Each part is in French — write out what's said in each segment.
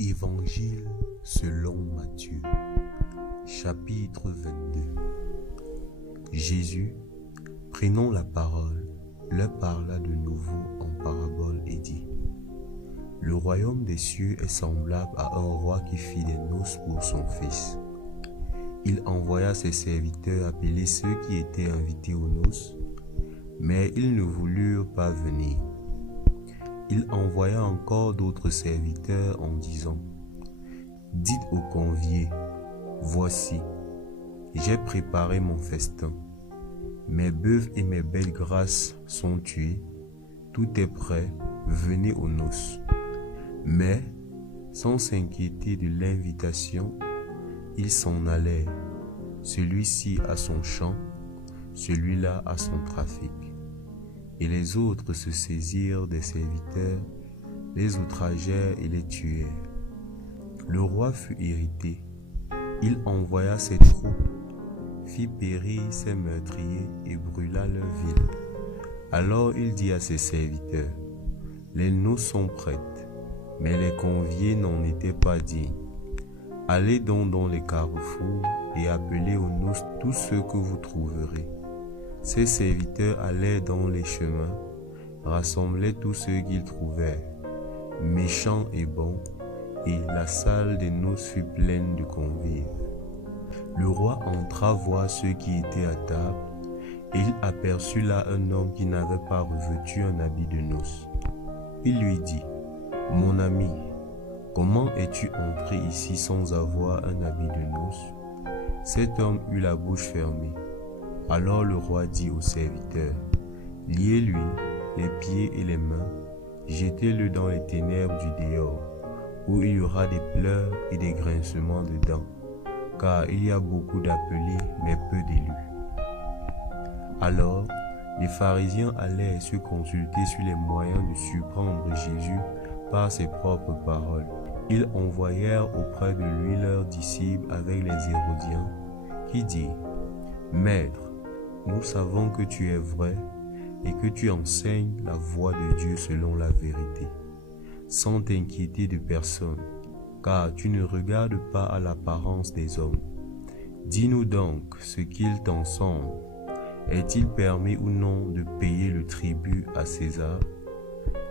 Évangile selon Matthieu, chapitre 22. Jésus, prenant la parole, leur parla de nouveau en parabole et dit: Le royaume des cieux est semblable à un roi qui fit des noces pour son fils. Il envoya ses serviteurs appeler ceux qui étaient invités aux noces, mais ils ne voulurent pas venir. Il envoya encore d'autres serviteurs en disant: Dites aux conviés, voici, j'ai préparé mon festin. Mes bœufs et mes belles grasses sont tués, tout est prêt, venez aux noces. Mais, sans s'inquiéter de l'invitation, ils s'en allèrent, celui-ci à son champ, celui-là à son trafic. Et les autres se saisirent des serviteurs, les outragèrent et les tuèrent. Le roi fut irrité. Il envoya ses troupes, fit périr ses meurtriers et brûla leur ville. Alors il dit à ses serviteurs: Les noces sont prêtes, mais les conviés n'en étaient pas dignes. Allez donc dans les carrefours et appelez aux noces tous ceux que vous trouverez. Ses serviteurs allèrent dans les chemins, rassemblaient tous ceux qu'ils trouvèrent, méchants et bons, et la salle des noces fut pleine de convives. Le roi entra voir ceux qui étaient à table, et il aperçut là un homme qui n'avait pas revêtu un habit de noces. Il lui dit: Mon ami, comment es-tu entré ici sans avoir un habit de noces? Cet homme eut la bouche fermée. Alors le roi dit aux serviteurs: Liez-lui les pieds et les mains, jetez-le dans les ténèbres du dehors, où il y aura des pleurs et des grincements de dents, car il y a beaucoup d'appelés, mais peu d'élus. Alors, les pharisiens allèrent se consulter sur les moyens de surprendre Jésus par ses propres paroles. Ils envoyèrent auprès de lui leurs disciples avec les Hérodiens, qui dirent: Maître, nous savons que tu es vrai et que tu enseignes la voie de Dieu selon la vérité, sans t'inquiéter de personne, car tu ne regardes pas à l'apparence des hommes. Dis-nous donc ce qu'il t'en semble. Est-il permis ou non de payer le tribut à César?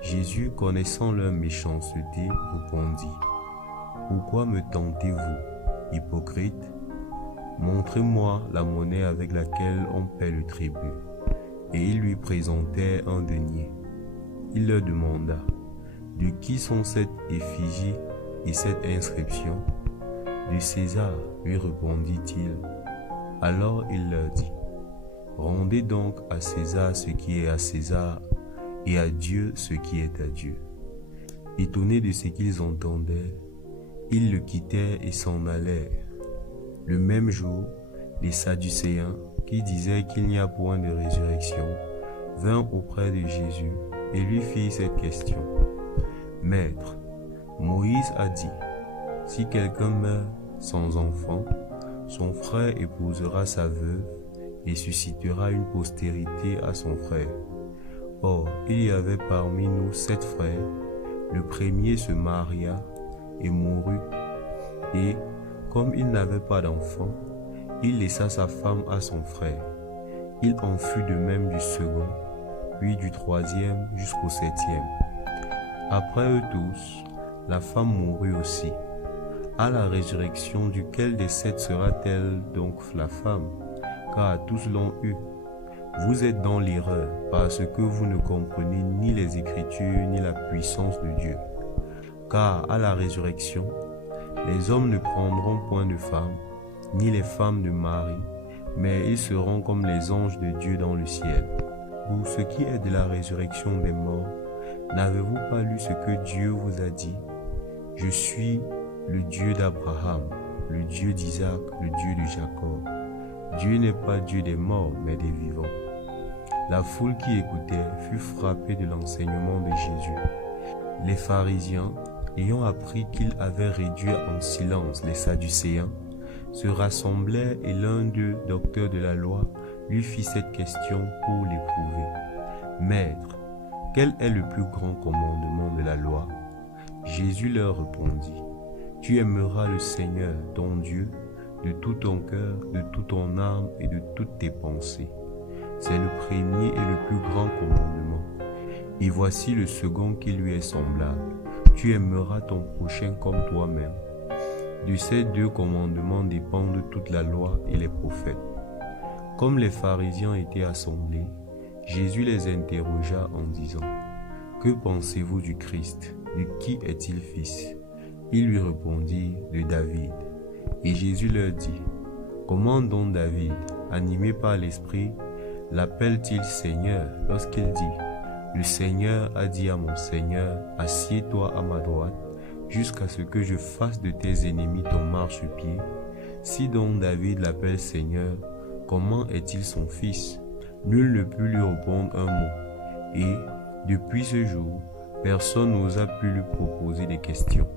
Jésus, connaissant leur méchanceté, répondit: Pourquoi me tentez-vous, hypocrite? Montrez-moi la monnaie avec laquelle on paie le tribut. Et ils lui présentèrent un denier. Il leur demanda: De qui sont cette effigie et cette inscription? De César, lui répondit-il. Alors il leur dit: Rendez donc à César ce qui est à César, et à Dieu ce qui est à Dieu. Étonnés de ce qu'ils entendaient, ils le quittèrent et s'en allèrent. Le même jour, les Sadducéens, qui disaient qu'il n'y a point de résurrection, vinrent auprès de Jésus et lui firent cette question: Maître, Moïse a dit, si quelqu'un meurt sans enfant, son frère épousera sa veuve et suscitera une postérité à son frère. Or, il y avait parmi nous 7 frères. Le premier se maria et mourut, et, comme il n'avait pas d'enfant, il laissa sa femme à son frère. Il en fut de même du second, puis du troisième jusqu'au 7e. Après eux tous, la femme mourut aussi. À la résurrection, duquel des 7 sera-t-elle donc la femme? Car tous l'ont eue. Vous êtes dans l'erreur, parce que vous ne comprenez ni les Écritures ni la puissance de Dieu. Car à la résurrection, les hommes ne prendront point de femmes, ni les femmes de mari, mais ils seront comme les anges de Dieu dans le ciel. Pour ce qui est de la résurrection des morts, n'avez-vous pas lu ce que Dieu vous a dit? Je suis le Dieu d'Abraham, le Dieu d'Isaac, le Dieu de Jacob. Dieu n'est pas Dieu des morts, mais des vivants. La foule qui écoutait fut frappée de l'enseignement de Jésus. Les pharisiens, ayant appris qu'il avait réduit en silence les Sadducéens, se rassemblèrent et l'un d'eux, docteur de la loi, lui fit cette question pour l'éprouver. Maître, quel est le plus grand commandement de la loi? Jésus leur répondit: Tu aimeras le Seigneur, ton Dieu, de tout ton cœur, de toute ton âme et de toutes tes pensées. C'est le premier et le plus grand commandement. Et voici le second qui lui est semblable. Tu aimeras ton prochain comme toi-même. De ces deux commandements dépendent toute la loi et les prophètes. Comme les pharisiens étaient assemblés, Jésus les interrogea en disant: Que pensez-vous du Christ? De qui est-il fils? Ils lui répondirent: De David. Et Jésus leur dit: Comment donc David, animé par l'Esprit, l'appelle-t-il Seigneur lorsqu'il dit: Le Seigneur a dit à mon Seigneur, assieds-toi à ma droite, jusqu'à ce que je fasse de tes ennemis ton marchepied? Si donc David l'appelle Seigneur, comment est-il son fils? Nul ne put lui répondre un mot. Et, depuis ce jour, personne n'osa plus lui proposer des questions.